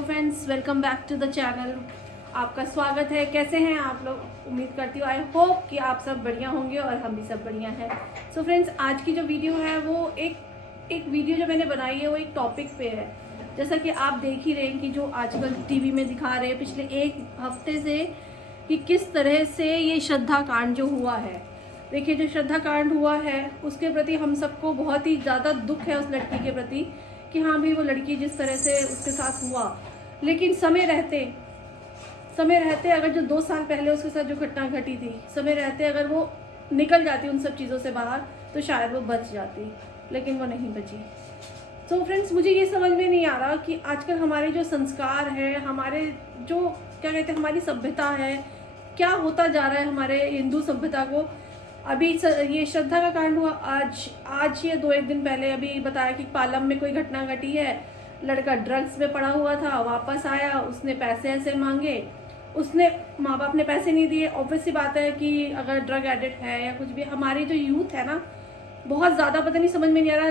Hello friends, welcome back to the channel. आपका स्वागत है। कैसे हैं आप लोग? उम्मीद करती हूँ, आई होप कि आप सब बढ़िया होंगे और हम भी सब बढ़िया हैं। सो फ्रेंड्स, आज की जो वीडियो है वो एक वीडियो जो मैंने बनाई है वो एक टॉपिक पे है। जैसा कि आप देख ही रहे हैं कि जो आजकल टीवी में दिखा रहे हैं पिछले एक हफ्ते से कि किस तरह से ये श्रद्धा कांड जो हुआ है। देखिए, जो श्रद्धा कांड हुआ है उसके प्रति हम सबको बहुत ही ज़्यादा दुख है उस लड़की के प्रति कि हाँ भी वो लड़की जिस तरह से उसके साथ हुआ। लेकिन समय रहते अगर जो 2 साल पहले उसके साथ जो घटना घटी थी, समय रहते अगर वो निकल जाती उन सब चीज़ों से बाहर तो शायद वो बच जाती, लेकिन वो नहीं बची। तो फ्रेंड्स, मुझे ये समझ में नहीं आ रहा कि आजकल हमारे जो संस्कार है, हमारे जो क्या कहते हैं हमारी सभ्यता है, क्या होता जा रहा है हमारे हिंदू सभ्यता को। अभी ये श्रद्धा का कांड हुआ आज ये 2-1 दिन पहले अभी बताया कि पालम में कोई घटना घटी है। लड़का ड्रग्स में पड़ा हुआ था, वापस आया, उसने पैसे ऐसे मांगे, उसने माँ बाप ने पैसे नहीं दिए। ऑब्वियस सी बात है कि अगर ड्रग एडिक्ट है या कुछ भी, हमारी जो यूथ है ना बहुत ज़्यादा पता नहीं, समझ में नहीं आ रहा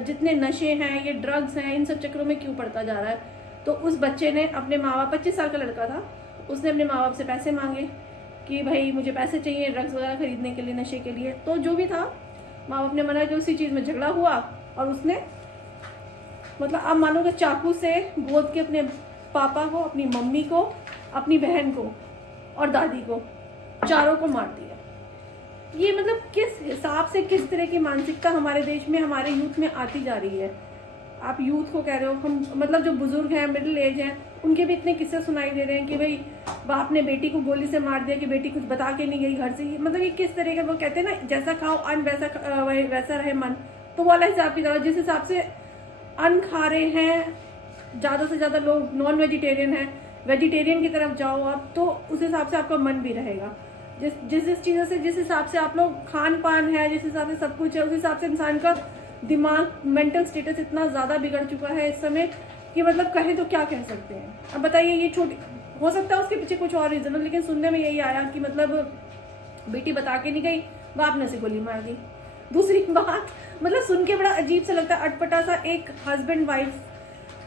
जितने नशे हैं, ये ड्रग्स हैं, इन सब चक्करों में क्यों पड़ता जा रहा है। तो उस बच्चे ने अपने माँ बाप, 25 साल का लड़का था, उसने अपने माँ बाप से पैसे मांगे कि भाई मुझे पैसे चाहिए ड्रग्स वगैरह खरीदने के लिए, नशे के लिए। तो जो भी था, माँ बाप ने मना किया, उसी चीज़ में झगड़ा हुआ और उसने मतलब आप मानोगे चाकू से गोद के अपने पापा को, अपनी मम्मी को, अपनी बहन को और दादी को, चारों को मार दिया। ये मतलब किस हिसाब से, किस तरह की मानसिकता हमारे देश में, हमारे यूथ में आती जा रही है। आप यूथ को कह रहे हो, हम मतलब जो बुजुर्ग हैं, मिडिल एज हैं, उनके भी इतने किस्से सुनाई दे रहे हैं कि भाई बाप ने बेटी को गोली से मार दिया कि बेटी कुछ बता के नहीं गई घर से। मतलब ये किस तरह का, वो कहते हैं ना जैसा खाओ अन्न वैसा रहे मन। तो वो वाला हिसाब की तरह जिस हिसाब से अन्न खा रहे हैं ज़्यादा से ज़्यादा लोग, नॉन वेजिटेरियन है, वेजिटेरियन की तरफ जाओ आप तो उस हिसाब से आपका मन भी रहेगा। जिस चीज़ों से, जिस हिसाब से आप लोग खान पान है, जिस हिसाब से सब कुछ है, उस हिसाब से इंसान का दिमाग, मेंटल स्टेटस इतना ज़्यादा बिगड़ चुका है इस समय कि मतलब कहें तो क्या कह सकते हैं। अब बताइए, ये छोटी हो सकता है उसके पीछे कुछ और रीज़न हो, लेकिन सुनने में यही आया कि मतलब बेटी बता के नहीं गई, बाप ने से गोली मार दी। दूसरी बात, मतलब सुन के बड़ा अजीब सा लगता है, अटपटा सा। एक हस्बैंड, वाइफ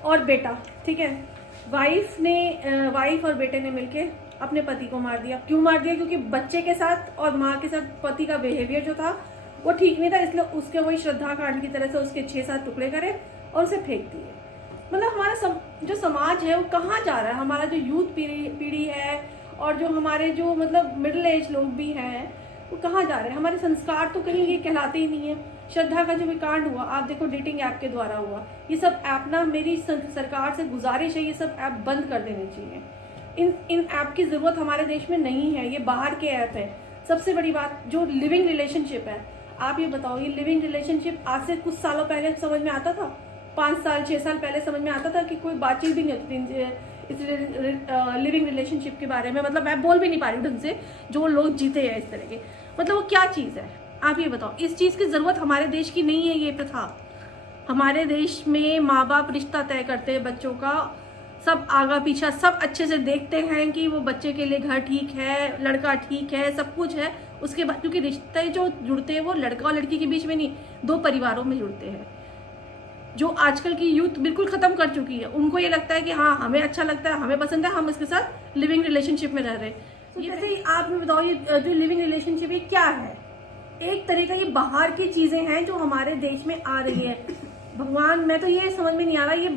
और बेटा, ठीक है, वाइफ और बेटे ने मिलके अपने पति को मार दिया। क्यों मार दिया? क्योंकि बच्चे के साथ और माँ के साथ पति का बिहेवियर जो था वो ठीक नहीं था, इसलिए उसके वही श्रद्धा कांड की तरह से उसके 6-7 टुकड़े करे और उसे फेंक दिए। मतलब हमारा जो समाज है वो कहाँ जा रहा है? हमारा जो यूथ पीढ़ी है और जो हमारे जो मतलब मिडिल एज लोग भी हैं वो कहाँ जा रहे हैं? हमारे संस्कार तो कहीं ये कहलाते ही नहीं है। श्रद्धा का जो भी कांड हुआ, आप देखो डेटिंग ऐप के द्वारा हुआ, ये सब ऐप ना, मेरी सरकार से गुजारिश है ये सब ऐप बंद कर देने चाहिए। इन ऐप की ज़रूरत हमारे देश में नहीं है, ये बाहर के ऐप है। सबसे बड़ी बात, जो लिविंग रिलेशनशिप है, आप ये बताओ, ये लिविंग रिलेशनशिप आज से कुछ सालों पहले समझ में आता था? 5 साल 6 साल पहले समझ में आता था कि कोई बातचीत भी नहीं होती थी इस लिविंग रिलेशनशिप के बारे में। मतलब मैं बोल भी नहीं पा रही ढंग से, जो लोग जीते हैं इस तरह के। मतलब वो क्या चीज़ है, आप ये बताओ। इस चीज़ की ज़रूरत हमारे देश की नहीं है। ये प्रथा हमारे देश में, माँ बाप रिश्ता तय करते हैं बच्चों का, सब आगा पीछा सब अच्छे से देखते हैं कि वो बच्चे के लिए घर ठीक है, लड़का ठीक है, सब कुछ है। उसके बाद क्योंकि रिश्ते जो जुड़ते हैं वो लड़का और लड़की के बीच में नहीं, 2 परिवारों में जुड़ते हैं, जो आजकल की यूथ बिल्कुल खत्म कर चुकी है। उनको ये लगता है कि हाँ हमें अच्छा लगता है, हमें पसंद है, हम इसके साथ लिविंग रिलेशनशिप में रह रहे हैं। तो जैसे ही आप में बताओ, ये जो लिविंग रिलेशनशिप ये क्या है? एक तरह का ये बाहर की चीजें हैं जो हमारे देश में आ रही है। भगवान, मैं तो ये समझ में नहीं आ रहा, ये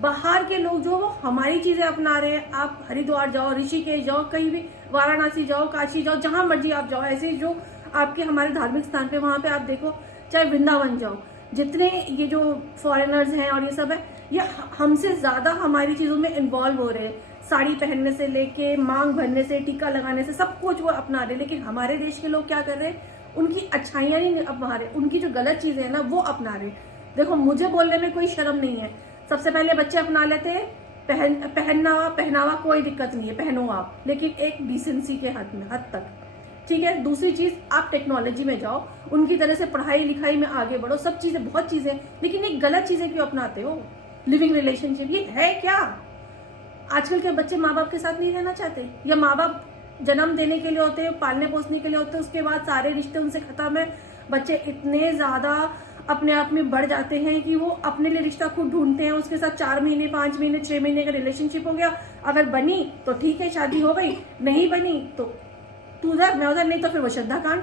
बाहर के लोग जो वो हमारी चीजें अपना रहे हैं। आप हरिद्वार जाओ, ऋषिकेश जाओ, कहीं भी, वाराणसी जाओ, काशी जाओ, जहां मर्जी आप जाओ, ऐसे जो आपके हमारे धार्मिक स्थान पे, वहां पे आप देखो, चाहे वृंदावन जाओ, जितने ये जो फॉरेनर्स हैं और ये सब है, ये हमसे ज्यादा हमारी चीजों में इन्वॉल्व हो रहे हैं। साड़ी पहनने से लेके, मांग भरने से, टीका लगाने से, सब कुछ वो अपना रहे हैं। लेकिन हमारे देश के लोग क्या कर रहे हैं? उनकी अच्छाइयां नहीं अपना रहे, उनकी जो गलत चीजें हैं ना वो अपना रहे। देखो, मुझे बोलने में कोई शर्म नहीं है। सबसे पहले बच्चे अपना लेते हैं पहनावा कोई दिक्कत नहीं है, पहनो आप, लेकिन एक डिसेंसी के हद तक, ठीक है। दूसरी चीज, आप टेक्नोलॉजी में जाओ, उनकी तरह से पढ़ाई लिखाई में आगे बढ़ो, सब चीजें, बहुत चीजें, लेकिन एक गलत चीजें क्यों अपनाते हो? लिविंग रिलेशनशिप ये है क्या? आजकल के बच्चे माँ बाप के साथ नहीं रहना चाहते, या माँ बाप जन्म देने के लिए होते हैं, पालने पोसने के लिए होते हैं, उसके बाद सारे रिश्ते उनसे खत्म है। बच्चे इतने ज्यादा अपने आप में बढ़ जाते हैं कि वो अपने लिए रिश्ता खुद ढूंढते हैं, उसके साथ 4 महीने 5 महीने 6 महीने का रिलेशनशिप हो गया, अगर बनी तो ठीक है शादी हो गई, नहीं बनी तो तू उधर मैं उधर, नहीं तो फिर वो श्रद्धा कांड।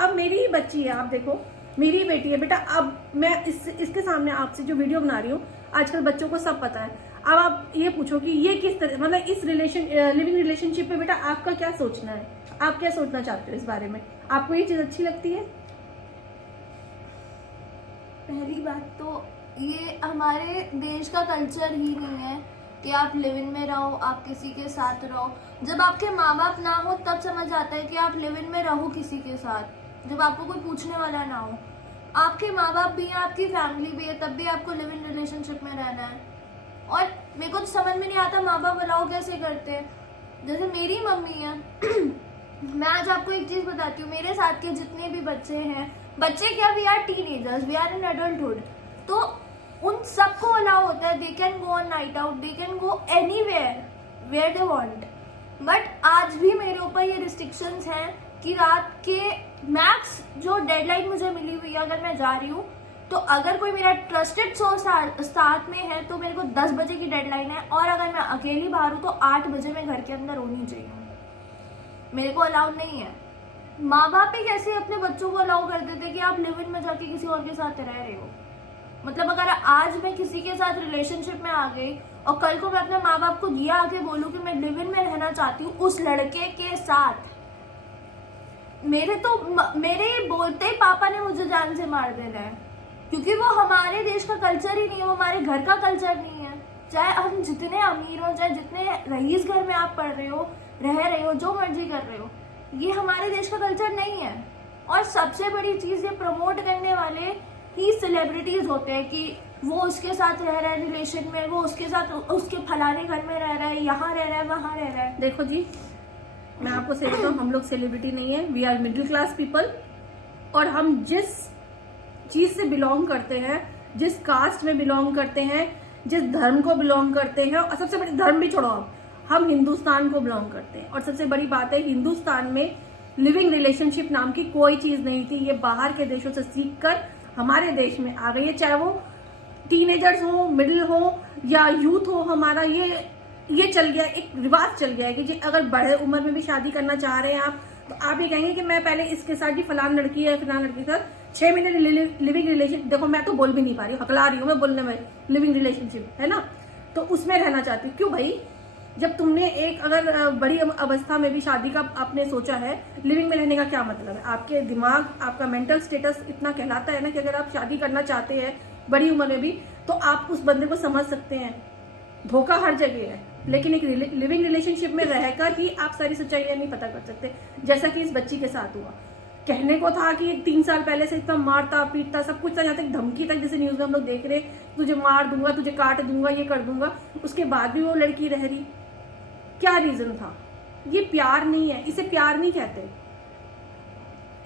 अब मेरी ही बच्ची है, आप देखो मेरी ही बेटी है बेटा, अब मैं इसके सामने आपसे जो वीडियो बना रही हूँ, आजकल बच्चों को सब पता है। अब आप ये पूछो कि ये किस तरह, मतलब इस लिविंग रिलेशनशिप पे बेटा आपका क्या सोचना है, आप क्या सोचना चाहते हो इस बारे में, आपको ये चीज अच्छी लगती है? पहली बात तो ये हमारे देश का कल्चर ही नहीं है कि आप लिव इन में रहो, आप किसी के साथ रहो। जब आपके माँ बाप ना हो तब समझ आता है कि आप लिव इन में रहो किसी के साथ, जब आपको कोई पूछने वाला ना हो। आपके माँ बाप भी हैं, आपकी फैमिली भी है, तब भी आपको लिव इन रिलेशनशिप में रहना है। और मेरे को तो समझ में नहीं आता माँ बाप अलाउ कैसे करते हैं। जैसे मेरी मम्मी है मैं आज आपको एक चीज बताती हूँ, मेरे साथ के जितने भी बच्चे हैं, बच्चे क्या, we are teenagers, we are in adulthood, तो उन सबको अलाउ होता है, they can go on night out, they can go anywhere where they want. But आज भी मेरे ऊपर ये रिस्ट्रिक्शंस हैं कि रात के मैक्स जो डेडलाइन मुझे मिली हुई है, अगर मैं जा रही हूँ तो अगर कोई मेरा ट्रस्टेड सोर्स साथ में है तो मेरे को 10 बजे की डेडलाइन है, और अगर मैं अकेली बाहर हूँ तो 8 बजे मैं घर के अंदर होनी चाहिए, मेरे को अलाउड नहीं है। माँ बाप भी कैसे अपने बच्चों को अलाउ कर देते कि आप लिव इन में जाके किसी और के साथ रह रहे हो। मतलब अगर आज मैं किसी के साथ रिलेशनशिप में आ गई और कल को मैं अपने माँ बाप को ये आके बोलूँ कि मैं लिव इन में रहना चाहती हूँ उस लड़के के साथ, मेरे बोलते ही पापा ने मुझे जान से मार देना है, क्योंकि वो हमारे देश का कल्चर ही नहीं है, वो हमारे घर का कल्चर नहीं है। चाहे हम जितने अमीर हो, चाहे जितने रईस घर में आप पढ़ रहे हो, रह रहे हो, जो मर्जी कर रहे हो, ये हमारे देश का कल्चर नहीं है। और सबसे बड़ी चीज, ये प्रमोट करने वाले ही सेलिब्रिटीज होते हैं कि वो उसके साथ रह रहा है रिलेशन में, वो उसके साथ उसके फलाने घर में रह रहा है, यहाँ रह रहा है, वहाँ रह रहा है। देखो जी, मैं आपको सही बताऊं, हम लोग सेलिब्रिटी नहीं है, we are middle class people, और हम जिस चीज से बिलोंग करते हैं, जिस कास्ट में बिलोंग करते हैं, जिस धर्म को बिलोंग करते हैं, और सबसे बड़ी धर्म भी छोड़ो आप, हम हिंदुस्तान को बिलोंग करते हैं। और सबसे बड़ी बात है, हिंदुस्तान में लिविंग रिलेशनशिप नाम की कोई चीज नहीं थी, ये बाहर के देशों से सीखकर हमारे देश में आ गई है। चाहे वो टीनेजर्स हो, मिडिल हो या यूथ हो, हमारा ये चल गया, एक रिवाज चल गया है कि जी अगर बड़े उम्र में भी शादी करना चाह रहे हैं आप, तो आप ये कहेंगे कि मैं पहले इसके साथ जी फलान लड़की है, फलान लड़की के साथ 6 महीने लिविंग रिलेशन, देखो मैं तो बोल भी नहीं पा रही हूँ, हकला रही हूँ मैं बोलने में, लिविंग रिलेशनशिप है ना, तो उसमें रहना चाहती हूँ। क्यों भाई, जब तुमने एक अगर बड़ी अवस्था में भी शादी का आपने सोचा है, लिविंग में रहने का क्या मतलब है? आपके दिमाग, आपका मेंटल स्टेटस इतना कहलाता है ना कि अगर आप शादी करना चाहते हैं बड़ी उम्र में भी, तो आप उस बंदे को समझ सकते हैं। धोखा हर जगह है, लेकिन एक लिविंग रिलेशनशिप में रहकर ही आप सारी सच्चाइयां नहीं पता कर सकते, जैसा कि इस बच्ची के साथ हुआ। कहने को था कि 3 साल पहले से इतना मारता पीटता सब कुछ था, यहाँ तक धमकी तक, जैसे न्यूज में हम लोग देख रहे, तुझे मार दूंगा, तुझे काट दूंगा, ये कर दूंगा, उसके बाद भी वो लड़की रह रही। क्या रीजन था? ये प्यार नहीं है, इसे प्यार नहीं कहते,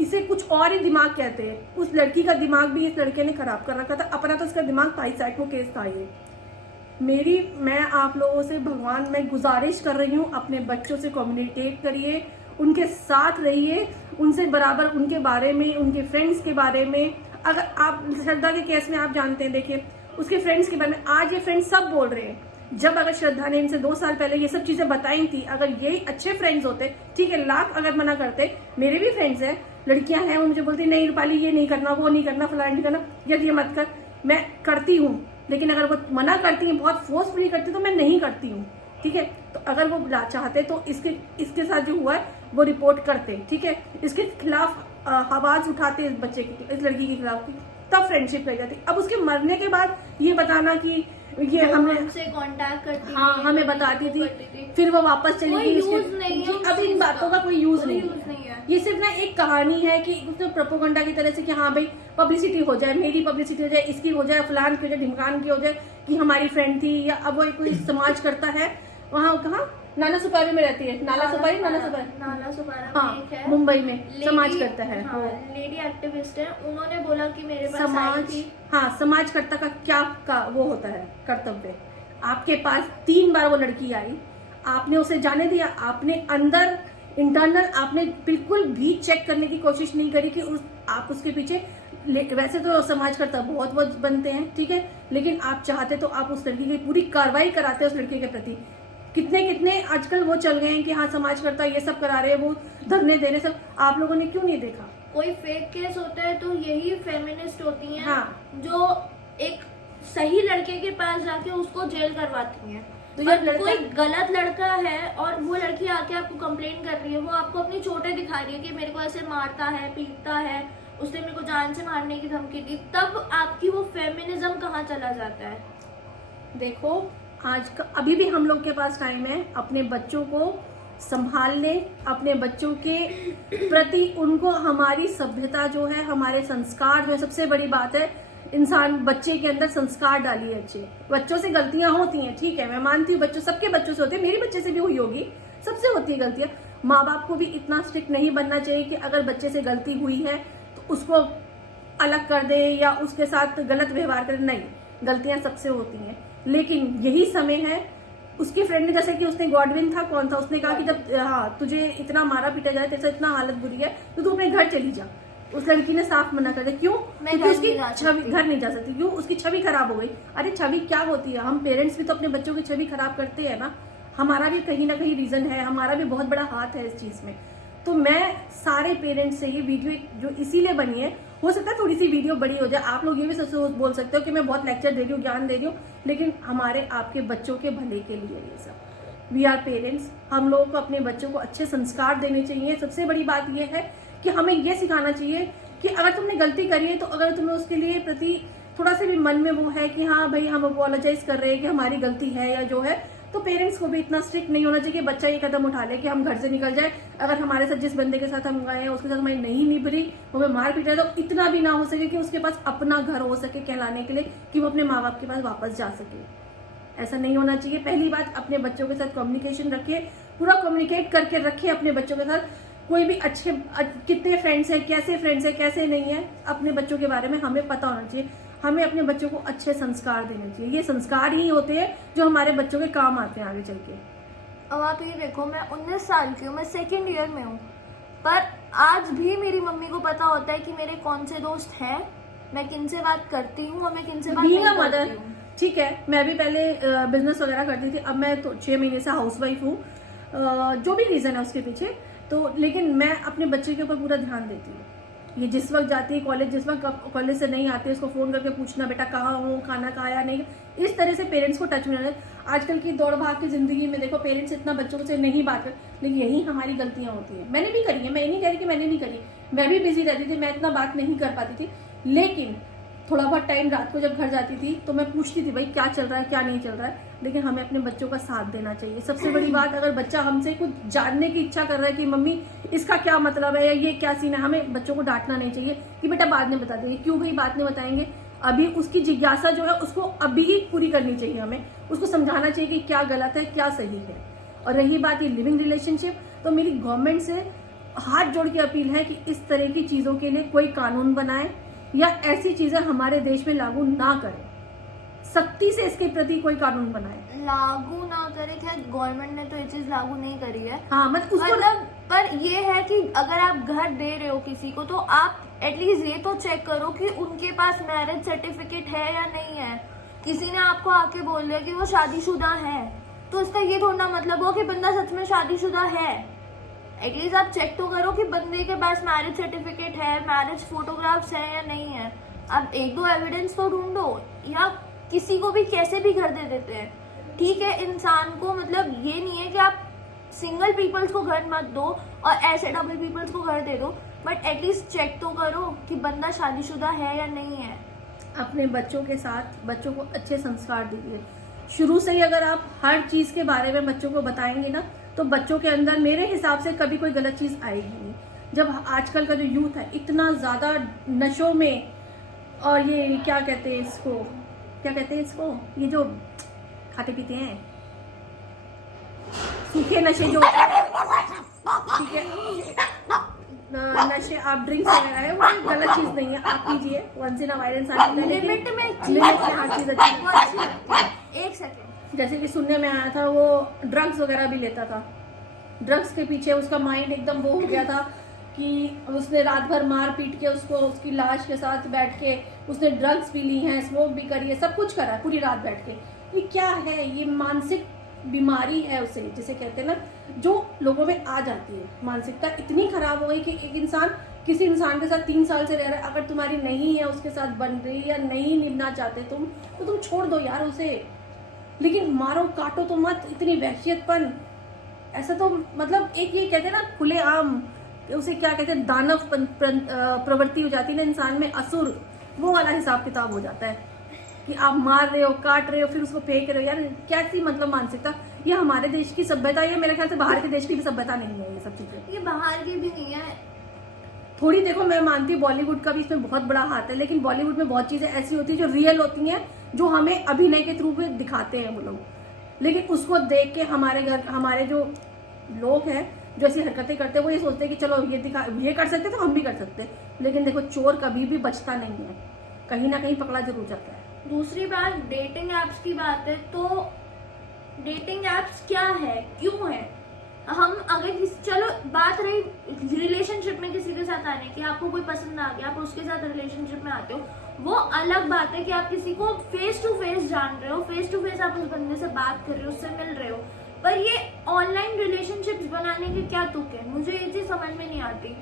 इसे कुछ और ही दिमाग कहते हैं। उस लड़की का दिमाग भी इस लड़के ने खराब कर रखा था अपना, तो उसका दिमाग पाइसाइको केस था ये। मैं आप लोगों से भगवान में गुजारिश कर रही हूँ, अपने बच्चों से कम्युनिकेट करिए, उनके साथ रहिए, उनसे बराबर उनके बारे में, उनके फ्रेंड्स के बारे में। अगर आप श्रद्धा के केस में आप जानते हैं, देखिए उसके फ्रेंड्स के बारे में आज ये फ्रेंड्स सब बोल रहे हैं। जब अगर श्रद्धा ने इनसे 2 साल पहले ये सब चीजें बताई थी, अगर यही अच्छे फ्रेंड्स होते, ठीक है, लाख अगर मना करते, मेरे भी फ्रेंड्स हैं, लड़कियां हैं, वो मुझे बोलती नहीं रूपाली ये नहीं करना, वो नहीं करना, फलाना नहीं करना, यदि ये मत कर, मैं करती हूँ, लेकिन अगर वो मना करती हैं, बहुत फोर्सफुली करती, तो मैं नहीं करती हूँ, ठीक है। तो अगर वो चाहते तो इसके साथ जो हुआ है वो रिपोर्ट करते, ठीक है, इसके खिलाफ आवाज उठाते, इस बच्चे की, इस लड़की के खिलाफ, तब फ्रेंडशिप रह जाती। अब उसके मरने के बाद ये बताना कि ये हमसे कांटेक्ट करती, हाँ हमें बताती थी, फिर वो वापस चली गई, अब इन बातों का कोई यूज नहीं है। ये सिर्फ ना एक कहानी है कि उसने प्रोपोगंडा की तरह से कि हाँ भाई पब्लिसिटी हो जाए, मेरी पब्लिसिटी हो जाए, इसकी हो जाए, फलान की हो जाए, ढिमकान की हो जाए कि हमारी फ्रेंड थी, या अब वो कोई समाज करता है। वहाँ कहाँ नाला सुपारी में रहती है, नाला सुपारी हाँ मुंबई में समाज करता है, लेडी एक्टिविस्ट है, उन्होंने बोला कि मेरे पास समाज, हाँ समाजकर्ता का क्या वो होता है कर्तव्य। आपके पास 3 बार वो लड़की आई, आपने उसे जाने दिया, आपने अंदर इंटरनल आपने बिल्कुल भी चेक करने की कोशिश नहीं करी कि आप उसके पीछे वैसे तो समाजकर्ता बहुत बहुत बनते हैं, ठीक है, लेकिन आप चाहते तो आप उस लड़की की पूरी कार्रवाई कराते उस लड़के के प्रति। कितने कितने आजकल वो चल गए हैं कि हाँ समाजकर्ता ये सब करा रहे हैं, वो धरने दे रहे, सब आप लोगों ने क्यों नहीं देखा? कोई फेक केस होता है तो यही फेमिनिस्ट होती हैं, हाँ। जो एक सही लड़के के पास जाके उसको जेल करवाती हैं। तो पर ये कोई गलत लड़का है और वो लड़की आके आपको कंप्लेन कर रही है, वो आपको अपनी चोटें दिखा रही है कि मेरे को ऐसे मारता है, पीटता है, उसने मेरे को जान से मारने की धमकी दी, तब आपकी वो फेमिनिज्म कहाँ चला जाता है? देखो अभी भी हम लोग के पास टाइम है, अपने बच्चों को संभाल ले, अपने बच्चों के प्रति उनको हमारी सभ्यता जो है, हमारे संस्कार जो है, सबसे बड़ी बात है इंसान बच्चे के अंदर संस्कार डालिए अच्छे। बच्चों से गलतियां होती हैं, ठीक है, मैं मानती हूँ, बच्चों सबके बच्चों से होती है, मेरे बच्चे से भी हुई होगी, सबसे होती है गलतियां। माँ बाप को भी इतना स्ट्रिक्ट नहीं बनना चाहिए कि अगर बच्चे से गलती हुई है तो उसको अलग कर दे या उसके साथ गलत व्यवहार करे, नहीं, गलतियां सबसे होती हैं। लेकिन यही समय है, उसके फ्रेंड ने, जैसे कि उसने गॉडविन था, कौन था, उसने कहा कि जब हाँ तुझे इतना मारा पीटा जाए, तेरे से इतना हालत बुरी है तो तू अपने घर चली जा। उस लड़की ने साफ मना कर दिया, क्यों? क्योंकि उसकी छवि, घर नहीं जा सकती, क्यों? उसकी छवि खराब हो गई। अरे छवि क्या होती है, हम पेरेंट्स भी तो अपने बच्चों की छवि खराब करते हैं ना, हमारा भी कहीं ना कहीं रीजन है, हमारा भी बहुत बड़ा हाथ है इस चीज में। तो मैं सारे पेरेंट्स से ये वीडियो जो इसीलिए बनी है, हो सकता है थोड़ी सी वीडियो बड़ी हो जाए, आप लोग ये भी बोल सकते हो कि मैं बहुत लेक्चर दे रही हूँ, ज्ञान दे रही हूँ, लेकिन हमारे आपके बच्चों के भले के लिए ये सब। वी आर पेरेंट्स, हम लोगों को अपने बच्चों को अच्छे संस्कार देने चाहिए। सबसे बड़ी बात यह है कि हमें ये सिखाना चाहिए कि अगर तुमने गलती करी है तो अगर तुम्हें उसके लिए प्रति थोड़ा सा भी मन में वो है कि हाँ भाई हम अपोलोजाइज कर रहे हैं कि हमारी गलती है या जो है, तो पेरेंट्स को भी इतना स्ट्रिक्ट नहीं होना चाहिए कि बच्चा ये कदम उठा ले कि हम घर से निकल जाए, अगर हमारे साथ जिस बंदे के साथ हम गए हैं उसके साथ हमारी नहीं निभ रही, वो हमें मार पीट रहा है, तो इतना भी ना हो सके कि उसके पास अपना घर हो सके कहलाने के लिए कि वो अपने माँ बाप के पास वापस जा सके। ऐसा नहीं होना चाहिए। पहली बात, अपने बच्चों के साथ कम्युनिकेशन रखिए, पूरा कम्युनिकेट करके रखिए अपने बच्चों के साथ। कोई भी अच्छे कितने फ्रेंड्स हैं, कैसे नहीं है, अपने बच्चों के बारे में हमें पता होना चाहिए। हमें अपने बच्चों को अच्छे संस्कार देने चाहिए, ये संस्कार ही होते हैं जो हमारे बच्चों के काम आते हैं आगे चल के। अब आप ये देखो, मैं 19 साल की हूँ, मैं 2nd ईयर में हूँ, पर आज भी मेरी मम्मी को पता होता है कि मेरे कौन से दोस्त हैं, मैं किन से बात करती हूँ और मैं किन से बात नहीं करती हूँ। ठीक है, मैं भी पहले बिजनेस वगैरह करती थी, अब मैं तो 6 महीने से हाउसवाइफ हूँ, जो भी रीजन है उसके पीछे, तो लेकिन मैं अपने बच्चे के ऊपर पूरा ध्यान देती हूँ। ये जिस वक्त जाती है कॉलेज, जिस वक्त कॉलेज से नहीं आती है, उसको फोन करके पूछना बेटा कहाँ हो, खाना खाया नहीं, इस तरह से पेरेंट्स को टच में रहना। आजकल की दौड़ भाग की जिंदगी में देखो पेरेंट्स इतना बच्चों से नहीं बात कर, लेकिन यही हमारी गलतियां होती है। मैंने भी करी है, मैं नहीं कह रही कि मैंने नहीं करी, मैं भी बिजी रहती थी, मैं इतना बात नहीं कर पाती थी, लेकिन थोड़ा बहुत टाइम रात को जब घर जाती थी तो मैं पूछती थी भाई क्या चल रहा है क्या नहीं चल रहा है। लेकिन हमें अपने बच्चों का साथ देना चाहिए। सबसे बड़ी बात, अगर बच्चा हमसे कुछ जानने की इच्छा कर रहा है कि मम्मी इसका क्या मतलब है या ये क्या सीन है, हमें बच्चों को डांटना नहीं चाहिए कि बेटा बाद में बता देंगे। क्यों भाई बाद में बताएंगे, अभी उसकी जिज्ञासा जो है उसको अभी ही पूरी करनी चाहिए, हमें उसको समझाना चाहिए कि क्या गलत है क्या सही है। और रही बात ये लिविंग रिलेशनशिप, तो मेरी गवर्नमेंट से हाथ जोड़ के अपील है कि इस तरह की चीजों के लिए कोई कानून बनाए या ऐसी चीजें हमारे देश में लागू ना करें, सख्ती से इसके प्रति कोई कानून बनाए। लागू ना करे, खैर गवर्नमेंट ने तो ये चीज लागू नहीं करी है, हाँ मतलब पर ये है कि अगर आप घर दे रहे हो किसी को तो आप एटलीस्ट ये तो चेक करो कि उनके पास मैरिज सर्टिफिकेट है या नहीं है। किसी ने आपको आके बोल दिया कि वो शादीशुदा है, तो इसका ये थोड़ा मतलब हो कि बंदा सच में शादीशुदा है। एटलीस्ट आप चेक तो करो कि बंदे के पास मैरिज सर्टिफिकेट है, मैरिज फोटोग्राफ्स है या नहीं है। आप 1-2 एविडेंस तो ढूंढो, या किसी को भी कैसे भी घर दे देते हैं। ठीक है, इंसान को मतलब ये नहीं है कि आप सिंगल पीपल्स को घर मत दो और ऐसे डबल पीपल्स को घर दे दो, बट एटलीस्ट चेक तो करो कि बंदा शादीशुदा है या नहीं है। अपने बच्चों के साथ बच्चों को अच्छे संस्कार दीजिए शुरू से ही। अगर आप हर चीज के बारे में बच्चों को बताएंगे ना, तो बच्चों के अंदर मेरे हिसाब से कभी कोई गलत चीज आएगी नहीं। जब आजकल का जो यूथ है इतना ज्यादा नशों में, और ये क्या कहते हैं इसको, ये जो खाते पीते हैं सूखे नशे जो होते हैं, ठीक है, नशे, आप ड्रिंक्स वगैरह है, वो गलत चीज नहीं है, आप कीजिए once in a while, limit में हर चीज अच्छी है। एक सेकंड, जैसे कि सुनने में आया था वो ड्रग्स वगैरह भी लेता था, ड्रग्स के पीछे उसका माइंड एकदम वो हो गया था कि उसने रात भर मार पीट के उसको उसकी लाश के साथ बैठ के उसने ड्रग्स भी ली हैं, स्मोक भी करी है, सब कुछ करा है पूरी रात बैठ के। ये क्या है? ये मानसिक बीमारी है उसे, जिसे कहते हैं ना, जो लोगों में आ जाती है। मानसिकता इतनी खराब हो गई कि एक इंसान किसी इंसान के साथ 3 साल से रह रहा है, अगर तुम्हारी नहीं है उसके साथ बन रही या नहीं निभना चाहते तुम, तो तुम छोड़ दो यार उसे, लेकिन मारो काटो तो मत। इतनी वहशियतपन, ऐसा तो मतलब एक ये कहते हैं ना खुले आम, उसे क्या कहते हैं, दानव प्रवृत्ति हो जाती है ना इंसान में, असुर, वो वाला हिसाब किताब हो जाता है कि आप मार रहे हो, काट रहे हो, फिर उसको फेंक रहे हो। यार कैसी मतलब मानसिकता? ये हमारे देश की सभ्यता, ये मेरे ख्याल से बाहर के देश की भी सभ्यता नहीं है ये सब चीजें। ये बाहर की भी नहीं है। थोड़ी देखो, मैं मानती हूँ बॉलीवुड का भी इसमें बहुत बड़ा हाथ है, लेकिन बॉलीवुड में बहुत चीजें ऐसी होती है जो रियल होती हैं, जो हमें अभिनय के थ्रू में दिखाते हैं वो लोग, लेकिन उसको देख के हमारे जो लोग हैं जो ऐसी हरकतें करते हैं, वो ये सोचते हैं कि चलो ये कर सकते तो हम भी कर सकते हैं। लेकिन देखो, चोर कभी भी बचता नहीं है, कहीं ना कहीं पकड़ा जरूर जाता है। दूसरी बात डेटिंग एप्स की बात है, तो डेटिंग एप्स क्या है, क्यों है? हम अगर चलो बात रही रिलेशनशिप में किसी के साथ आने की, आपको कोई पसंद आ गया, आप उसके साथ रिलेशनशिप में आते हो, वो अलग बात है कि आप किसी को फेस टू फेस जान रहे हो, फेस टू फेस आप उस बंदे से बात कर रहे हो, उससे मिल रहे हो। पर ये ऑनलाइन रिलेशनशिप्स बनाने के क्या तुक है? मुझे ये चीज समझ में नहीं आती।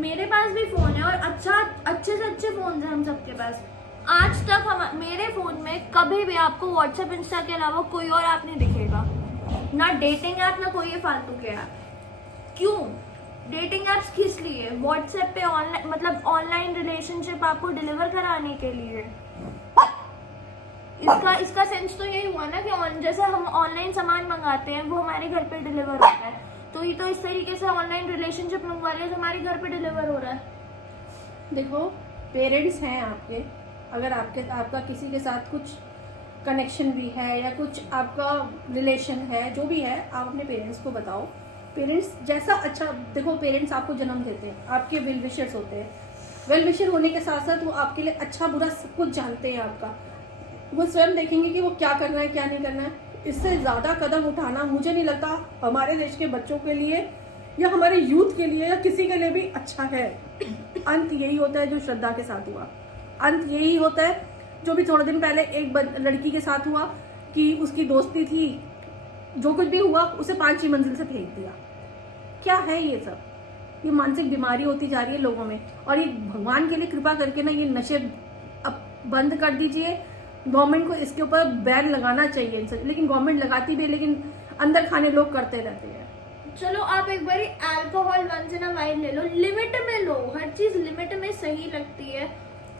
मेरे पास भी फोन है और अच्छे से अच्छे फोन है हम सबके पास। आज तक मेरे फोन में कभी भी आपको व्हाट्सएप इंस्टा के अलावा कोई और ऐप नहीं दिखेगा, ना डेटिंग ऐप, ना कोई ये फालतू के ऐप। क्यों? डेटिंग एप्स किस लिए? व्हाट्सएप पे ऑनलाइन, मतलब ऑनलाइन रिलेशनशिप आपको डिलीवर कराने के लिए। इसका सेंस तो यही हुआ ना कि जैसे हम ऑनलाइन सामान मंगाते हैं वो हमारे घर पे डिलीवर होता है, तो ये तो इस तरीके से ऑनलाइन रिलेशनशिप मंगवा लिया जो हमारे घर पे डिलीवर हो रहा है। देखो, पेरेंट्स हैं आपके, अगर आपका किसी के साथ कुछ कनेक्शन भी है या कुछ आपका रिलेशन है, जो भी है, आप अपने पेरेंट्स को बताओ। पेरेंट्स जैसा अच्छा, देखो पेरेंट्स आपको जन्म देते हैं, आपके वेल विशर्स होते हैं। वेल विशर होने के साथ साथ वो आपके लिए अच्छा बुरा सब कुछ जानते हैं आपका। वो स्वयं देखेंगे कि वो क्या करना है क्या नहीं करना है। इससे ज़्यादा कदम उठाना मुझे नहीं लगता हमारे देश के बच्चों के लिए या हमारे यूथ के लिए या किसी के लिए भी अच्छा है। अंत यही होता है जो श्रद्धा के साथ हुआ, अंत यही होता है जो भी थोड़े दिन पहले एक लड़की के साथ हुआ कि उसकी दोस्ती थी, जो कुछ भी हुआ उसे 5वीं मंजिल से फेंक दिया। क्या है ये सब? ये मानसिक बीमारी होती जा रही है लोगों में। और ये भगवान के लिए कृपा करके ना ये नशे अब बंद कर दीजिए। गवर्नमेंट को इसके ऊपर बैन लगाना चाहिए इनसे, लेकिन गवर्नमेंट लगाती भी है, लेकिन अंदर खाने लोग करते रहते हैं। चलो आप एक बार alcohol once in a while ले लो, लिमिट में लो, हर चीज लिमिट में सही लगती है।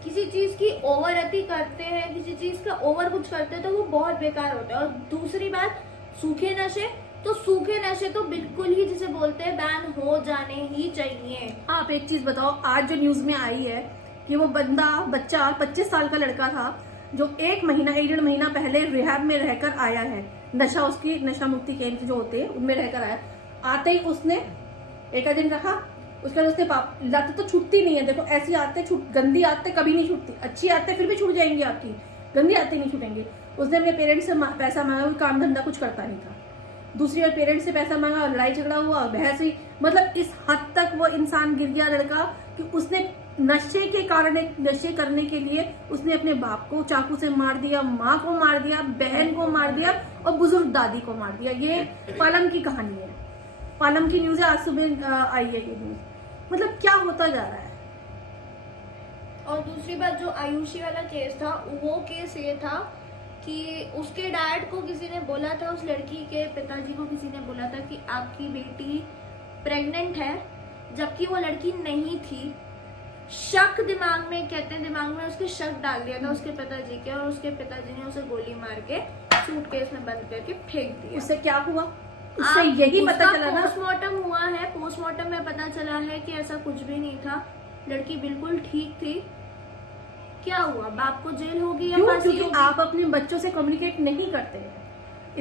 किसी चीज की ओवर अति करते हैं, किसी चीज का ओवर कुछ करते हैं तो वो बहुत बेकार होता है। और दूसरी बात, सूखे नशे तो बिल्कुल ही जिसे बोलते हैं बैन हो जाने ही चाहिए। आप एक चीज बताओ, आज जो न्यूज में आई है कि वो बच्चा 25 साल का लड़का था जो 1.5 महीना पहले रिहैब में रहकर आया है। नशा मुक्ति केंद्र जो होते हैं उनमें रहकर आया। आते ही उसने एक दिन रखा, उसके बाद उसने लत तो छूटती नहीं है। देखो ऐसी आदतें गंदी आदतें कभी नहीं छूटती, अच्छी आदतें फिर भी छूट जाएंगी आपकी, गंदी आदतें नहीं छूटेंगी। उसने अपने पेरेंट्स से पैसा मांगा, कोई काम धंधा कुछ करता नहीं था। दूसरी बार पेरेंट्स से पैसा मांगा, लड़ाई झगड़ा हुआ, बहस हुई। मतलब इस हद तक वो इंसान गिर गया लड़का कि उसने नशे के कारण, नशे करने के लिए उसने अपने बाप को चाकू से मार दिया, माँ को मार दिया, बहन को मार दिया और बुजुर्ग दादी को मार दिया। ये पालम की कहानी है, पालम की न्यूज है, आज सुबह आई है ये न्यूज। मतलब क्या होता जा रहा है। और दूसरी बात, जो आयुषी वाला केस था, वो केस ये था कि उसके डैड को किसी ने बोला था, उस लड़की के पिताजी को किसी ने बोला था कि आपकी बेटी प्रेग्नेंट है, जबकि वो लड़की नहीं थी। शक दिमाग में, कहते हैं दिमाग में उसके शक डाल दिया था उसके पिताजी के, और उसके पिताजी ने उसे गोली मार के सूटकेस में बंद करके फेंक दिया। उससे क्या हुआ? उससे यही पता चला ना, पोस्टमार्टम हुआ है, पोस्टमार्टम में पता चला है कि ऐसा कुछ भी नहीं था, लड़की बिल्कुल ठीक थी। क्या हुआ? बाप को जेल होगी या फांसी होगी? क्योंकि आप अपने बच्चों से कम्युनिकेट नहीं करते हैं।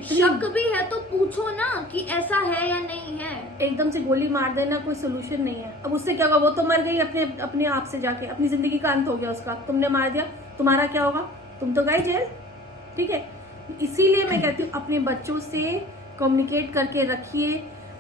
शक भी है तो पूछो ना कि ऐसा है या नहीं है। एकदम से गोली मार देना कोई सोल्यूशन नहीं है। अब उससे क्या होगा? वो तो मर गई अपने आप से जाके, अपनी जिंदगी का अंत हो गया उसका। तुमने मार दिया, तुम्हारा क्या होगा? तुम तो गए जेल। ठीक है, इसीलिए मैं कहती हूँ अपने बच्चों से कम्युनिकेट करके रखिए।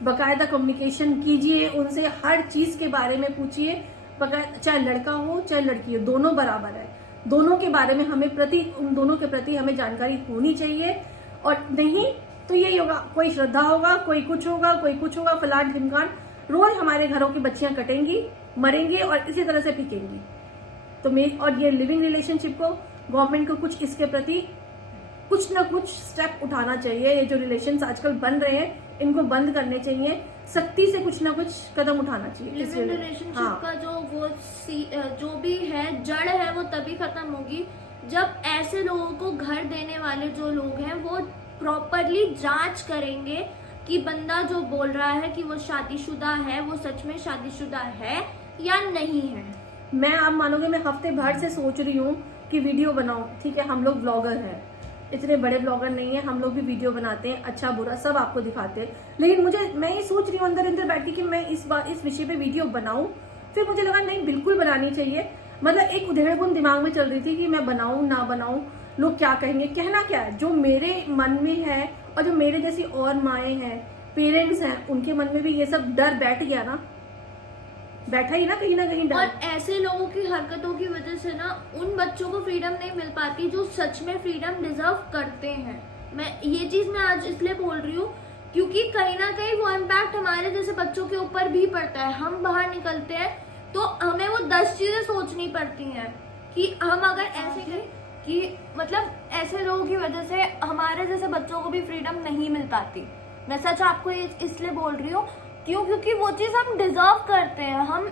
बाकायदा कम्युनिकेशन कीजिए, उनसे हर चीज के बारे में पूछिए, चाहे लड़का हो चाहे लड़की हो, दोनों बराबर है। दोनों के बारे में हमें उन दोनों के प्रति हमें जानकारी होनी चाहिए। और नहीं तो यही होगा, कोई श्रद्धा होगा, कोई कुछ होगा, कोई कुछ होगा, फलान ढिमकान, रोज हमारे घरों की बच्चियां कटेंगी, मरेंगी और इसी तरह से पिकेंगी। तो और ये लिविंग रिलेशनशिप को गवर्नमेंट को कुछ इसके प्रति कुछ ना कुछ स्टेप उठाना चाहिए। ये जो रिलेशंस आजकल बन रहे हैं इनको बंद करने चाहिए, सख्ती से कुछ ना कुछ कदम उठाना चाहिए। लिविंग रिलेशनशिप का जो भी है जड़ है वो तभी खत्म होगी जब ऐसे लोगों को घर देने वाले जो लोग हैं वो प्रॉपरली जांच करेंगे कि बंदा जो बोल रहा है कि वो शादीशुदा है वो सच में शादीशुदा है या नहीं है। मैं आप मानोगे मैं हफ्ते भर से सोच रही हूँ कि वीडियो बनाऊं। ठीक है, हम लोग ब्लॉगर हैं, इतने बड़े ब्लॉगर नहीं है, हम लोग भी वीडियो बनाते हैं, अच्छा बुरा सब आपको दिखाते हैं। लेकिन मैं ये सोच रही हूँ अंदर अंदर बैठ के कि मैं इस विषय पे वीडियो बनाऊं। फिर मुझे लगा नहीं, बिल्कुल बनानी चाहिए। मतलब एक उधेड़बुन दिमाग में चल रही थी कि मैं बनाऊं ना बनाऊं, लोग क्या कहेंगे। कहना क्या है, जो मेरे मन में है और जो मेरे जैसी और माएँ हैं, पेरेंट्स हैं, उनके मन में भी ये सब डर बैठ गया ना, बैठा ही ना कहीं डर। और ऐसे लोगों की हरकतों की वजह से ना उन बच्चों को फ्रीडम नहीं मिल पाती जो सच में फ्रीडम डिजर्व करते हैं। ये चीज मैं आज इसलिए बोल रही हूँ क्योंकि कहीं ना कहीं वो इम्पैक्ट हमारे जैसे बच्चों के ऊपर भी पड़ता है। हम बाहर निकलते हैं तो हमें वो 10 चीजें सोचनी पड़ती हैं कि हम अगर ऐसे कि मतलब ऐसे लोगों की वजह से हमारे जैसे बच्चों को भी फ्रीडम नहीं मिल पाती। मैं सच आपको इसलिए बोल रही हूँ क्योंकि वो चीज हम डिजर्व करते हैं। हम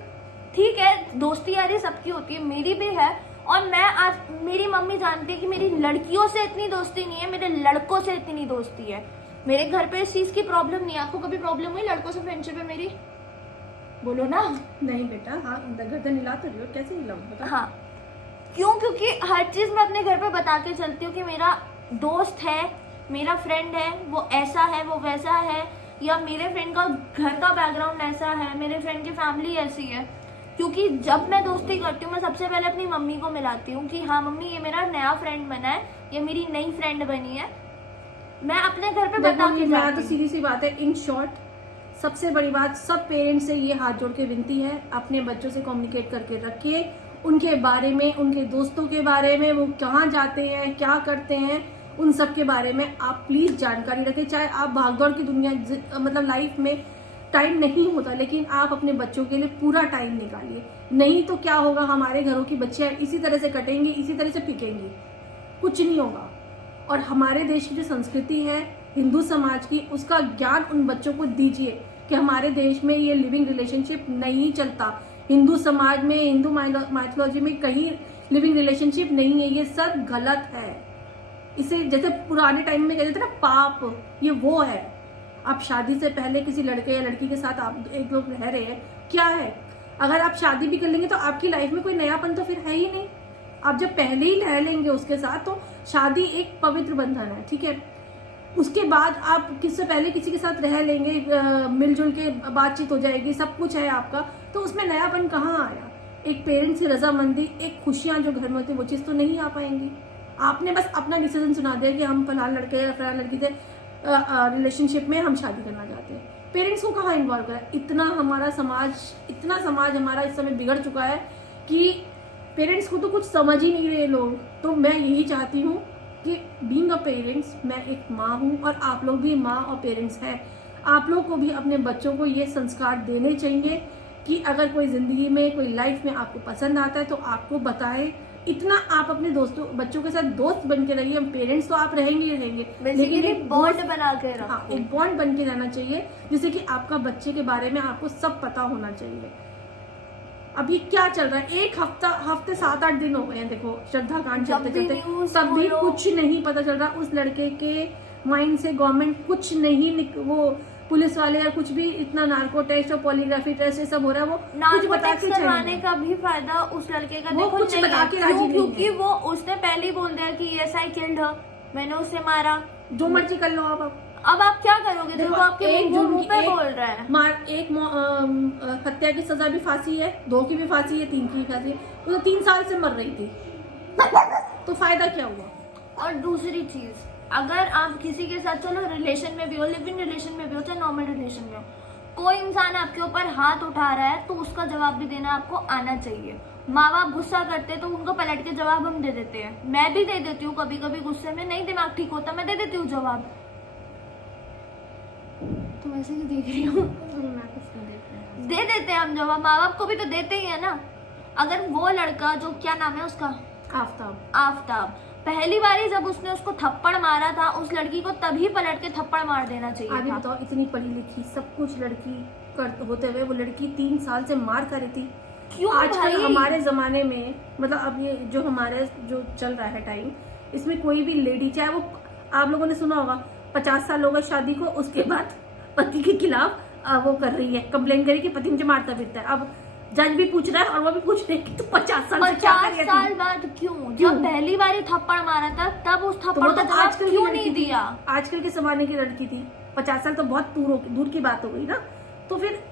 ठीक है, दोस्ती यारी सबकी होती है, मेरी भी है। और मैं आज मेरी मम्मी जानती है कि मेरी लड़कियों से इतनी दोस्ती नहीं है, मेरे लड़कों से इतनी दोस्ती है। मेरे घर पे इस चीज की प्रॉब्लम नहीं है। आपको कभी प्रॉब्लम हुई लड़कों से फ्रेंडशिप है मेरी? बोलो ना। नहीं बेटा, हाँ गर्दन हिला तो रही हो, कैसे हिलाऊं? हाँ, क्योंकि हर चीज मैं अपने घर पे बता के चलती हूँ कि मेरा दोस्त है, मेरा फ्रेंड है, वो ऐसा है, वो वैसा है, या मेरे फ्रेंड का घर का बैकग्राउंड ऐसा है, मेरे फ्रेंड की फैमिली ऐसी है। क्योंकि जब मैं दोस्ती करती हूँ मैं सबसे पहले अपनी मम्मी को मिलाती हूँ कि हाँ मम्मी, ये मेरा नया फ्रेंड बना है, ये मेरी नई फ्रेंड बनी है। मैं अपने घर पे बता के जाती हूँ। तो सीधी सी बात है, इन शॉर्ट सबसे बड़ी बात, सब पेरेंट्स से ये हाथ जोड़ के विनती है, अपने बच्चों से कम्युनिकेट करके रखिए, उनके बारे में, उनके दोस्तों के बारे में, वो कहाँ जाते हैं, क्या करते हैं, उन सब के बारे में आप प्लीज जानकारी रखें। चाहे आप भागदौड़ की दुनिया मतलब लाइफ में टाइम नहीं होता, लेकिन आप अपने बच्चों के लिए पूरा टाइम निकालिए। नहीं तो क्या होगा, हमारे घरों की बच्चियां इसी तरह से कटेंगी, इसी तरह से पिकेंगी, कुछ नहीं होगा। और हमारे देश की जो संस्कृति है हिंदू समाज की, उसका ज्ञान उन बच्चों को दीजिए कि हमारे देश में ये लिविंग रिलेशनशिप नहीं चलता। हिंदू समाज में, हिंदू माइथोलॉजी में कहीं लिविंग रिलेशनशिप नहीं है, ये सब गलत है। इसे जैसे पुराने टाइम में कहते थे ना पाप, ये वो है। आप शादी से पहले किसी लड़के या लड़की के साथ आप एक लोग रह रहे हैं, क्या है, अगर आप शादी भी कर लेंगे तो आपकी लाइफ में कोई नयापन तो फिर है ही नहीं। आप जब पहले ही रह लेंगे उसके साथ तो शादी एक पवित्र बंधन है, ठीक है। उसके बाद आप किससे पहले किसी के साथ रह लेंगे, मिलजुल के बातचीत हो जाएगी, सब कुछ है आपका, तो उसमें नयापन कहाँ आया। एक पेरेंट्स की रजामंदी, एक खुशियां जो घर में होती है, वो चीज़ तो नहीं आ पाएंगी। आपने बस अपना डिसीजन सुना दिया कि हम फलान लड़के या फलान लड़की से रिलेशनशिप में हम शादी करना चाहते हैं। पेरेंट्स को कहाँ इन्वॉल्व करा। इतना समाज हमारा इस समय बिगड़ चुका है कि पेरेंट्स को तो कुछ समझ ही नहीं रहे लोग। तो मैं यही चाहती हूँ कि बीइंग अ पेरेंट्स, मैं एक माँ हूँ और आप लोग भी माँ और पेरेंट्स हैं। आप लोग को भी अपने बच्चों को ये संस्कार देने चाहिए कि अगर कोई जिंदगी में, कोई लाइफ में आपको पसंद आता है तो आपको बताएं। इतना आप अपने बच्चों के साथ दोस्त बन के रहिए। पेरेंट्स तो आप रहेंगे ही रहेंगे, लेकिन एक बॉन्ड बना के रखो। हाँ, एक बॉन्ड बन के रहना चाहिए, जिससे कि आपका बच्चे के बारे में आपको सब पता होना चाहिए। अब ये क्या चल रहा है, हफ्ते 7-8 दिन हो गए हैं, देखो श्रद्धा कांड चलते तब भी कुछ नहीं पता चल रहा। उस लड़के के माइंड से गवर्नमेंट कुछ नहीं, वो पुलिस वाले या कुछ भी, इतना नार्को टेस्ट और पॉलीग्राफी टेस्ट ये सब हो रहा है, वो कुछ बता के करवाने का भी फायदा उस लड़के का देखो कुछ बता के राजी नहीं, क्योंकि वो उसने पहले ही बोल दिया कि यस आई किल्ड हर, मैंने उसे मारा। जो मर्जी कर लो अब आप क्या करोगे? देखो आपके मुंह पे बोल रहा है। एक हत्या की सजा भी फांसी है, 2 की भी फांसी है, 3 की फांसी है। वो तो 3 साल से मर रही थी, तो फायदा क्या हुआ? और दूसरी चीज, अगर आप किसी के साथ चलो रिलेशन में भी हो, लिव इन रिलेशन में भी हो, चाहे नॉर्मल रिलेशन में हो, कोई इंसान आपके ऊपर हाथ उठा रहा है तो उसका जवाब भी देना आपको आना चाहिए। माँ बाप गुस्सा करते हैं तो उनको पलट के जवाब हम दे देते हैं, मैं भी दे देती हूँ कभी कभी गुस्से में, नहीं दिमाग ठीक होता मैं दे देती हूँ जवाब। तुम ऐसे क्यों देख रही हो? दे देते हैं हम जवाब, माँ बाप को भी तो देते ही है ना। अगर वो लड़का जो क्या नाम है उसका, आफ्ताब, पहली बारी जब उसने उसको थप्पड़ मारा था, उस लड़की को तभी पलट के थप्पड़ मार देना चाहिए आगे था। बताओ, इतनी पढ़ी लिखी सब कुछ लड़की कर होते हुए वो लड़की 3 साल से मार कर रही थी। क्यों आजकल भाई? हमारे जमाने में, मतलब अब ये जो हमारे जो चल रहा है टाइम, इसमें कोई भी लेडी, चाहे वो, आप लोगों ने सुना होगा 50 साल हो गए शादी को, उसके बाद पति के खिलाफ वो कर रही है, कंप्लेन करी कि पति मुझे मारता पीटता है। अब जज भी पूछ रहा है और वो भी पूछ रहे हैं कि तू 50 साल से क्या कर रही 50 थी? साल बाद क्यों? जब पहली बारी थप्पड़ मारा था तब उस तो थप्पड़ वो का तो जवाब आजकल की क्यों लड़की नहीं थी, दिया? आजकल के जमाने की लड़की थी। 50 साल तो बहुत दूर की बात हो गई ना। तो फिर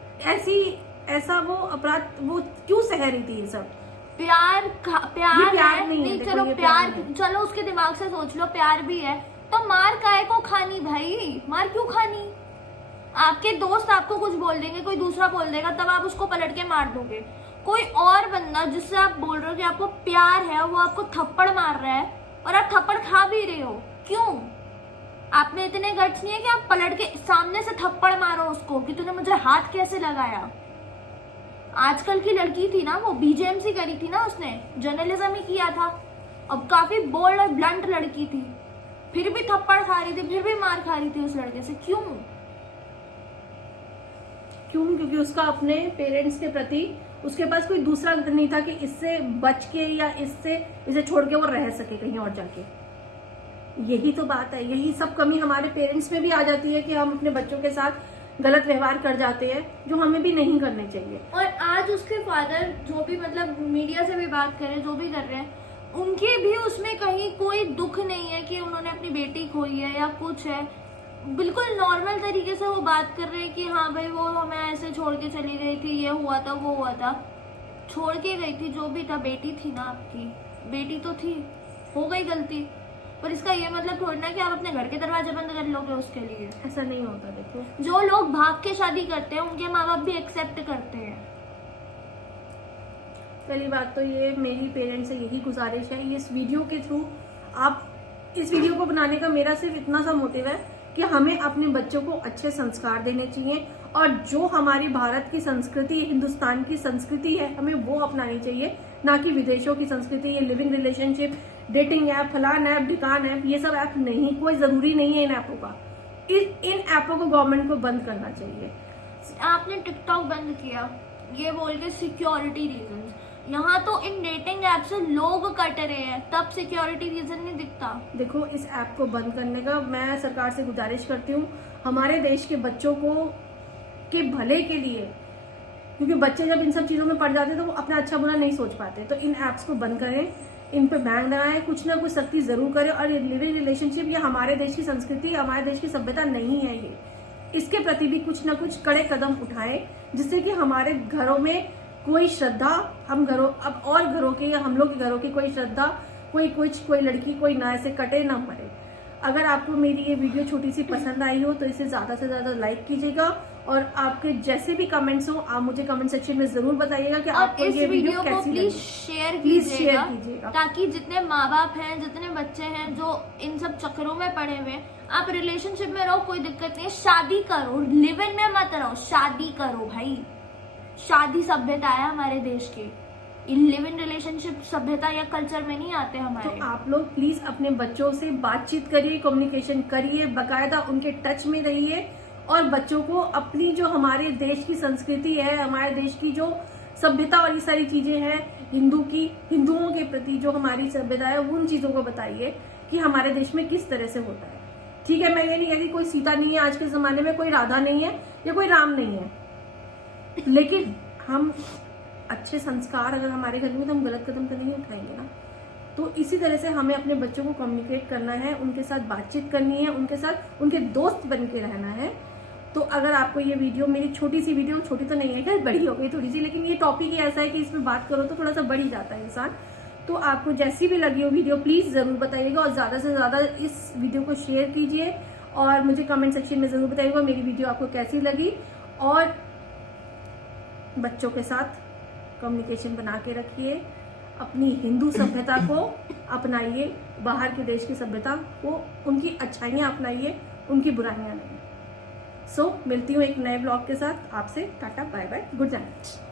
ऐसा वो अपराध वो क्यों सह रही थी? ये सब प्यार प्यार है। नहीं है, नहीं देखो, चलो ये प्यार, प्यार है। चलो उसके दिमाग से सोच लो प्यार भी है, तो मार काहे को खानी भाई? मार क्यों खानी? आपके दोस्त आपको कुछ बोल देंगे, कोई दूसरा बोल देगा, तब आप उसको पलट के मार दोगे। कोई और बंदा जिससे आप बोल रहे हो कि आपको प्यार है, वो आपको थप्पड़ मार रहा है और आप थप्पड़ खा भी रहे हो, क्यों? आप में इतने गट्स नहीं है कि आप पलट के सामने से थप्पड़ मारो उसको कि तूने मुझे हाथ कैसे लगाया। आजकल की लड़की थी ना, वो बीजेएमसी करी थी ना, उसने जर्नलिज्म ही किया था। अब काफी बोल्ड और ब्लंट लड़की थी, फिर भी थप्पड़ खा रही थी, फिर भी मार खा रही थी उस लड़के से। क्यों? क्योंकि उसका अपने पेरेंट्स के प्रति उसके पास कोई दूसरा नहीं था कि इससे बच के या इसे छोड़ के वो रह सके कहीं और जाके। यही तो बात है, यही सब कमी हमारे पेरेंट्स में भी आ जाती है कि हम अपने बच्चों के साथ गलत व्यवहार कर जाते हैं, जो हमें भी नहीं करने चाहिए। और आज उसके फादर जो भी, मतलब मीडिया से भी बात करें, जो भी कर रहे हैं, उनके भी उसमें कहीं कोई दुख नहीं है कि उन्होंने अपनी बेटी खोई है या कुछ है। बिल्कुल नॉर्मल तरीके से वो बात कर रहे हैं कि हाँ भाई वो हमें ऐसे छोड़ के चली गई थी, ये हुआ था वो हुआ था। छोड़ के गई थी, जो भी था, बेटी थी ना आपकी, बेटी तो थी, हो गई गलती, पर इसका ये मतलब थोड़ी ना कि आप अपने घर के दरवाजे बंद कर लोगे उसके लिए। ऐसा नहीं होता। देखो, जो लोग भाग के शादी करते हैं उनके माँ बाप भी एक्सेप्ट करते हैं। पहली बात तो ये मेरी पेरेंट्स से यही गुजारिश है, इस वीडियो के थ्रू, आप इस वीडियो को बनाने का मेरा सिर्फ इतना सा मोटिव है कि हमें अपने बच्चों को अच्छे संस्कार देने चाहिए और जो हमारी भारत की संस्कृति, हिंदुस्तान की संस्कृति है, हमें वो अपनानी चाहिए, ना कि विदेशों की संस्कृति। ये लिविंग रिलेशनशिप, डेटिंग ऐप, फलान ऐप, ढिकान ऐप, ये सब ऐप नहीं, कोई जरूरी नहीं है इन ऐपों का। इन ऐपों को गवर्नमेंट को बंद करना चाहिए। आपने टिकटॉक बंद किया ये बोल के सिक्योरिटी रीजन, यहाँ तो इन डेटिंग ऐप से लोग कट रहे हैं, तब सिक्योरिटी रीजन नहीं दिखता। देखो, इस ऐप को बंद करने का मैं सरकार से गुजारिश करती हूँ, हमारे देश के बच्चों को के भले के लिए, क्योंकि बच्चे जब इन सब चीज़ों में पड़ जाते हैं तो वो अपना अच्छा बुरा नहीं सोच पाते। तो इन ऐप्स को बंद करें, इन पे बैन लगाएं, कुछ ना कुछ सख्ती जरूर करें। और ये लिविंग रिलेशनशिप, ये हमारे देश की संस्कृति, हमारे देश की सभ्यता नहीं है। ये इसके प्रति भी कुछ ना कुछ कड़े कदम उठाएं, जिससे कि हमारे घरों में कोई श्रद्धा, हम घरों, अब और घरों के या हम लोग के घरों की कोई श्रद्धा, कोई लड़की, कोई ना ऐसे कटे ना मरे। अगर आपको मेरी ये वीडियो छोटी सी पसंद आई हो तो इसे ज़्यादा से ज़्यादा लाइक कीजिएगा और आपके जैसे भी कमेंट्स हो आप मुझे कमेंट सेक्शन में ज़रूर बताइएगा कि आपको ये वीडियो को कैसी प्लीज लगी। शेयर प्लीज शेयर कीजिएगा, कीजिएगा, ताकि जितने माँ बाप हैं, जितने बच्चे हैं जो इन सब चक्करों में पड़े हुए हैं, आप रिलेशनशिप में रहो, कोई दिक्कत नहीं है, शादी करो, लिव इन में मत रहो, शादी करो भाई। शादी सभ्यता है हमारे देश की, लिव इन रिलेशनशिप सभ्यता या कल्चर में नहीं आते हमारे। तो आप लोग प्लीज अपने बच्चों से बातचीत करिए, कम्युनिकेशन करिए, बकायदा उनके टच में रहिए और बच्चों को अपनी जो हमारे देश की संस्कृति है, हमारे देश की जो सभ्यता और ये सारी चीजें हैं, हिंदुओं के प्रति जो हमारी सभ्यता है, उन चीजों को बताइए कि हमारे देश में किस तरह से होता है। ठीक है, मैं ये नहीं कहती कोई सीता नहीं है आज के जमाने में, कोई राधा नहीं है या कोई राम नहीं है, लेकिन हम अच्छे संस्कार अगर हमारे घर में, तो हम गलत कदम तो नहीं उठाएंगे ना। तो इसी तरह से हमें अपने बच्चों को कम्युनिकेट करना है, उनके साथ बातचीत करनी है, उनके साथ उनके दोस्त बन के रहना है। तो अगर आपको ये वीडियो, मेरी छोटी सी वीडियो, छोटी तो नहीं है, खैर बड़ी हो गई थोड़ी सी, लेकिन ये टॉपिक ही ऐसा है कि इसमें बात करो तो थोड़ा सा बढ़ ही जाता है इंसान। तो आपको जैसी भी लगी हो वीडियो प्लीज़ ज़रूर बताइएगा और ज़्यादा से ज़्यादा इस वीडियो को शेयर कीजिए और मुझे कमेंट सेक्शन में ज़रूर बताइएगा मेरी वीडियो आपको कैसी लगी। और बच्चों के साथ कम्युनिकेशन बना के रखिए, अपनी हिंदू सभ्यता को अपनाइए, बाहर के देश की सभ्यता को, उनकी अच्छाइयाँ अपनाइए, उनकी बुराइयाँ नहीं। सो मिलती हूँ एक नए ब्लॉग के साथ आपसे। Tata bye bye, good night.